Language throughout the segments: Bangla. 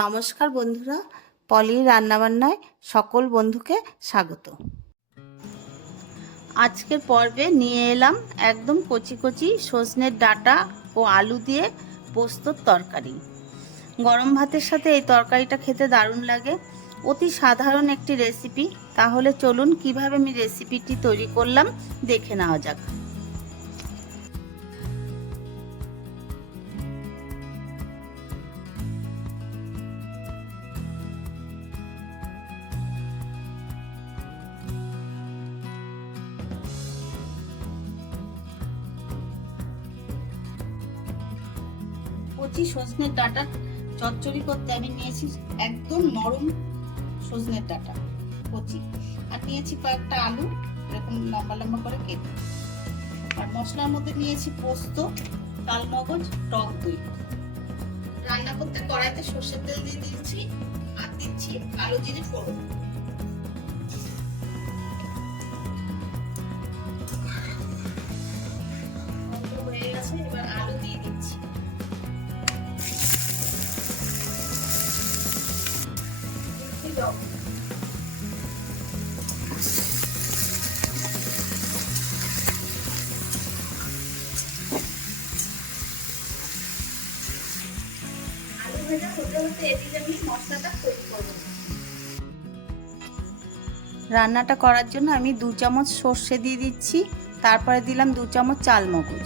নমস্কার বন্ধুরা, পলির রান্নাবান্নায় সকল বন্ধুকে স্বাগত। আজকের পর্বে নিয়ে এলাম একদম কচি কচি সজনের ডাঁটা ও আলু দিয়ে পোস্তর তরকারি। গরম ভাতের সাথে এই তরকারিটা খেতে দারুণ লাগে। অতি সাধারণ একটি রেসিপি তাহলে চলুন কীভাবে আমি রেসিপিটি তৈরি করলাম দেখে নেওয়া যাক। কচি সজনের ডাটা চচ্চড়ি করতে আমি নিয়েছি একদম নরম সজনের ডাটা, কচি। আর নিয়েছি কয়েকটা আলু, এরকম লম্বা লম্বা করে কেটে। আর মশলার মধ্যে নিয়েছি পোস্ত, তালমগজ, টক দই। রান্না করতে কড়াইতে সর্ষের তেল দিয়ে দিচ্ছি আর দিচ্ছি কালো জিরে ফোড়ন। রান্নাটা করার জন্য আমি দু চামচ সর্ষে দিয়ে দিচ্ছি, তারপরে দিলাম দু চামচ চাল মগজ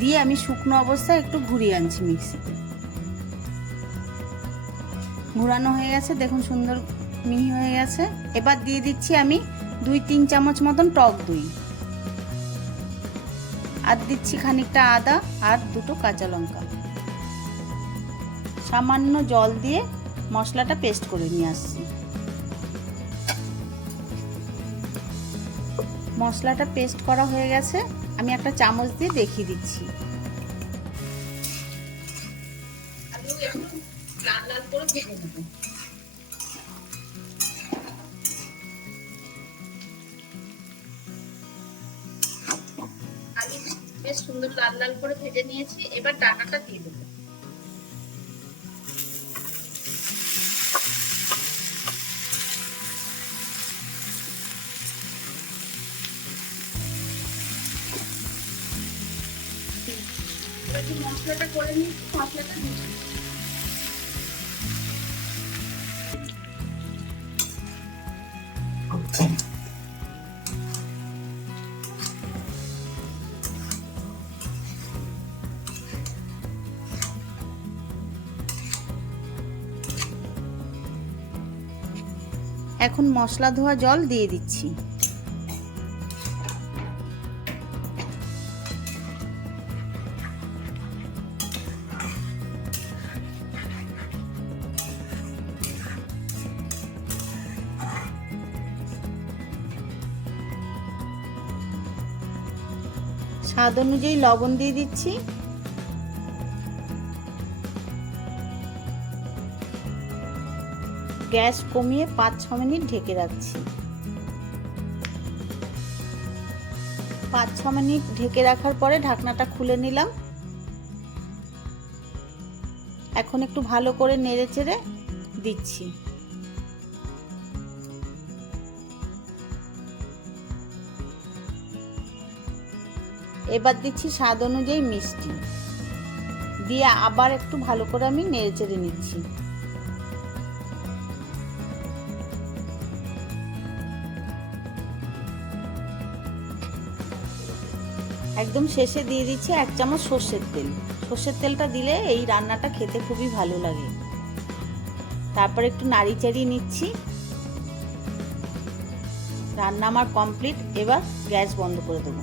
দিয়ে আমি শুকনো অবস্থায় একটু ঘুরিয়ে আনছি মিক্সিতে। ঘোরানো হয়ে গেছে, দেখুন সুন্দর মিহি হয়ে গেছে। এবার দিয়ে দিচ্ছি আমি দুই, তিন চামচ মতন টক দই। আর দিচ্ছি খানিকটা আদা আর দুটো কাঁচা লঙ্কা। সামান্য জল দিয়ে মশলাটা পেস্ট করে নিয়ে আসছি। মশলাটা পেস্ট করা হয়ে গেছে, আমি একটা চামচ দিয়ে দেখিয়ে দিচ্ছি। সুন্দর লাল লাল করে ভেজে নিয়েছি, এবার ডাটাটা দিয়ে দেবো। মশলাটা করে নিয়েছি, মশলাটা দিয়ে এখন মশলা ধোয়া জল দিয়ে দিচ্ছি। স্বাদ অনুযায়ী লবণ দিয়ে দিচ্ছি। গ্যাস কমিয়ে পাঁচ, ছ মিনিট ঢেকে রাখছি। পাঁচ, ছ মিনিট ঢেকে রাখার পরে ঢাকনাটা খুলে নিলাম। এখন একটু ভালো করে নেড়ে চেড়ে দিচ্ছি। এবার দিচ্ছি স্বাদ অনুযায়ী মিষ্টি। দিয়ে আবার একটু ভালো করে আমি নেড়ে চেড়ে নিচ্ছি। একদম শেষে দিয়ে দিচ্ছি এক চামচ সর্ষের তেল। সর্ষের তেলটা দিলে এই রান্নাটা খেতে খুবই ভালো লাগে। তারপর একটু নাড়ি চাড়িয়ে নিচ্ছি। রান্না আমার কমপ্লিট। এবার গ্যাস বন্ধ করে দেবো।